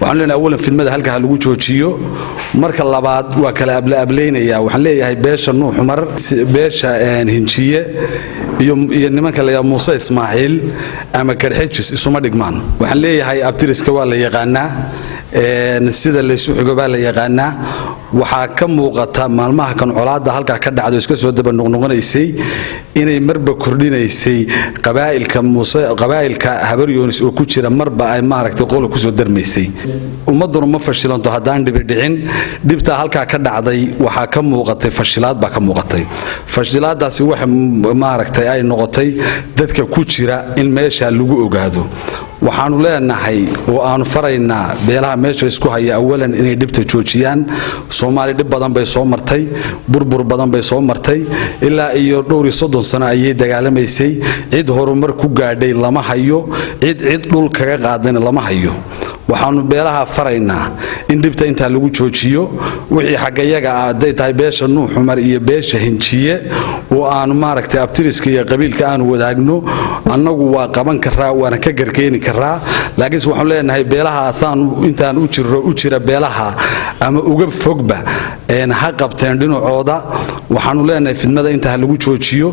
waxaan leenahay awalan fidmada halka lagu joojiyo marka labaad waa kala ableynaya waxaan leeyahay beesha Nuux Umar beesha Hinjiye iyo nimanka la Muuse Ismaaciil ama Garxijis isuma dhigmaan waxaan leeyahay abtiriska waa la yaqaanaa sida la isu xigo baa la yaqaanaa waxa ka muuqata maalmaha kan colaada halka ka dhacdo iska soo daba noqnoqonaysay inay marba kordhinaysay qabaa'ilka Muuse qabaa'ilka Habar Yoonis oo ku jira marba ay maaragtay qolo ku soo darmaysay ummaduna ma fashilanto hadaan dhibicin dibta halka ka dhacday waxa ka muuqatay fashilaad ba ka muuqatay fashilaadaasi waxa maaragtay ay noqotay dadka ku jira in meesha lagu ogaado waxaanu leenahay oo aanu faraynaa beelaha meesha isku haya awalan inay dibta joojiyaan Soomaali dib badan bay soo martay burbur badan bay soo martay ilaa iyo dhowr 30 sano ayay dagaalamaysay cid horumar ku gaadhay lama hayo cid dhul kaga qaadana lama hayo waxaanu beelaha faraynaa in dibta inta lagu joojiyo wixii xagayaga ah day tahay beesha Nuux Umar iyo beesha Hinjiye oo aan maaragtay abtiriska iyo qabiilka aan wadaagno annagu waa qaban karaa waana ka gargeeni karaa laakiin waxaan leenahay beelaha asaan intaan u jira beelaha ama uga fogba ha qabteen dhinacooda waxaanu leenahay fidmada inta lagu joojiyo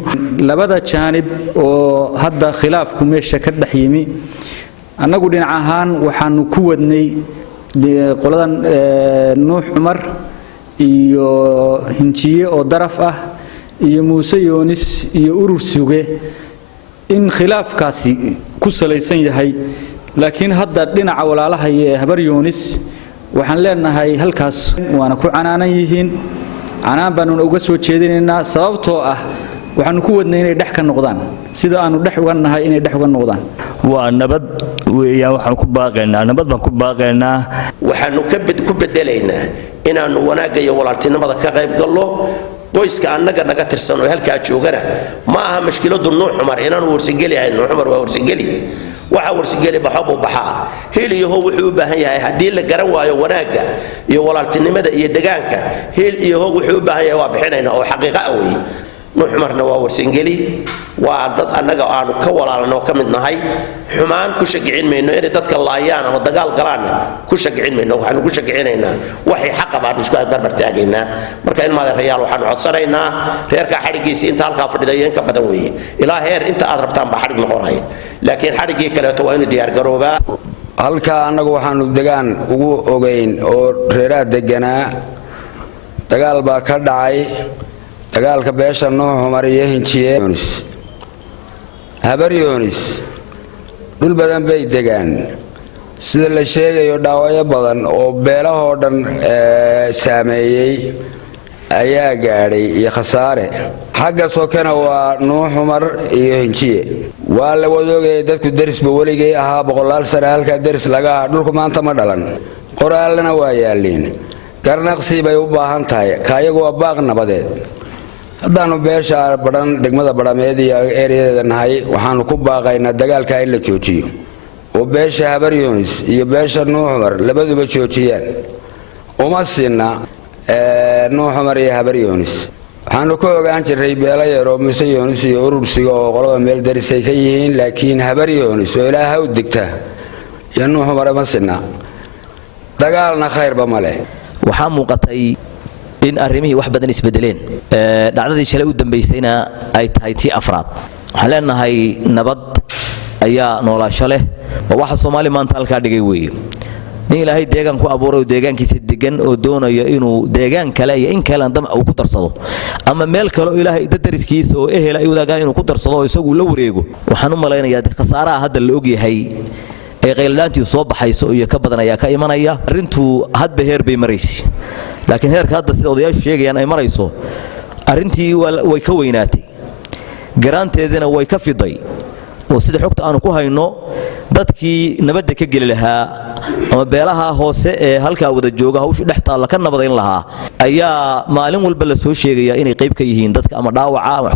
labada jaanib oo hadda khilaafku meesha ka dhaxyimi annagu dhinac ahaan waxaanu ku wadnay qoladan Nuux Umar iyo Hinjiye oo daraf ah iyo Muuse Yoonis iyo urur suge in khilaafkaasi ku salaysan yahay laakiin hadda dhinaca walaalaha ee Habar Yoonis waxaan leenahay halkaas waana ku canaanan yihiin canaan baan uga soo jeedinaynaa sababtoo ah waxaanu ku wadnay inay dhax ka noqdaan sida aanu dhax uga nahay inay dhax uga noqdaan waa nabad weeyaan waxaan ku baaqaynaa nabad baan ku baaqaynaa waxaanu ku bedelaynaa inaanu wanaagga iyo walaaltinimada ka qayb galno qoyska annaga naga tirsan oo halka joogana ma aha mashkiiladu Nuux Umar inaanu warsigeli ahayn Nuux Umar waa warsigeli waxa warsigeli baxabo baxa heliyo wuxuu u baahan yahay hadii la garan waayo wanaagga iyo walaaltinimada iyo deegaanka heliyo wuxuu u baahan yahay waa bixinayna oo xaqiiqo ah weey Nuux Umarna waa warsingeli waa dad annaga aanu ka walaalno ka mid nahay xumaan ku shaqeyn meeyno in dadka laayaan ama dagaal galaan ku shaqeyn meeyno waxaanu ku shaqeynaynaa waxay xaq baan isku barbar taagaynaa marka in maada reeyal waxaanu codsanaynaa reerka xarigiisa inta halka fadhiday ka badan weeye ilaa heer inta aad rabtaan ba xarig noqonay laakiin xarigii kale waa inuu diyaar garoobaa halka annagu waxaanu degaan ugu ogeyn oo reeraha deganaa dagaal baa ka dhacay dagaalka beesha Nuux Umar iyo Hinjiye Habar Yoonis dhul badan bay degaan sida la sheegayo dhaawacyo badan oo beelahoo dhan saameeyay ayaa gaadhay iyo khasaare xagga sokana waa Nuux Umar iyo Hinjiye waa la wadoogay dadku darisba waligay ahaa boqolaal sano halka daris laga dhulku maanta ma dhalan qoraalna waa yaaleen garnaqsi bay u baahan tahay kaayagu waa baaq nabadeed haddaanu beesha badan degmada Badhameed iyo ereyadeeda nahay waxaanu ku baaqaynaa dagaalka in la joojiyo oo beesha Habar Yoonis iyo beesha Nuux Umar labaduba joojiyaan uma sinna Nuux Umar iyo Habar Yoonis waxaanu ku ogaan jiray beela yar oo Muuse Yoonis iyo urursiga oo qolada meel darisay ka yihiin laakiin Habar Yoonis oo Ilaahay u digta iyo Nuux Umar ma sinna dagaalna khayrba ma leh waxaa muuqatay in arrimihii wax badan isbedeleen dhacdadii shalay u dambeysayna ay tahay tii afraad waxaan leenahay nabad ayaa noolaasho leh oo waxa Soomaali maanta halka dhigay weeye nin Ilaahay deegaan ku abuuray deegaankiisa degan oo doonayo inuu deegaan kale iyo in kale dam uu ku darsado ama meel kale oo Ilaahay dadariskiisa oo ehel ay wadaaga inuu ku darsado oo isagu la wareego waxaan u maleynayaa khasaaraha hadda la og yahay ee qeylaantii soo baxayso iyo ka badan ayaa ka imanaya arintu hadba heer bay maraysi laakiin heerka hadda sida odayaashu sheegayaan ay marayso arintii way ka weynaatay garaanteedina way ka fiday oo sida xogta aanu ku hayno dadkii nabadda ka gali lahaa ama beelaha hoose ee halka wada jooga hawshu dhaxta la ka nabadayn lahaa ayaa maalin walba la soo sheegaya inay qayb ka yihiin dadka ama dhaawaca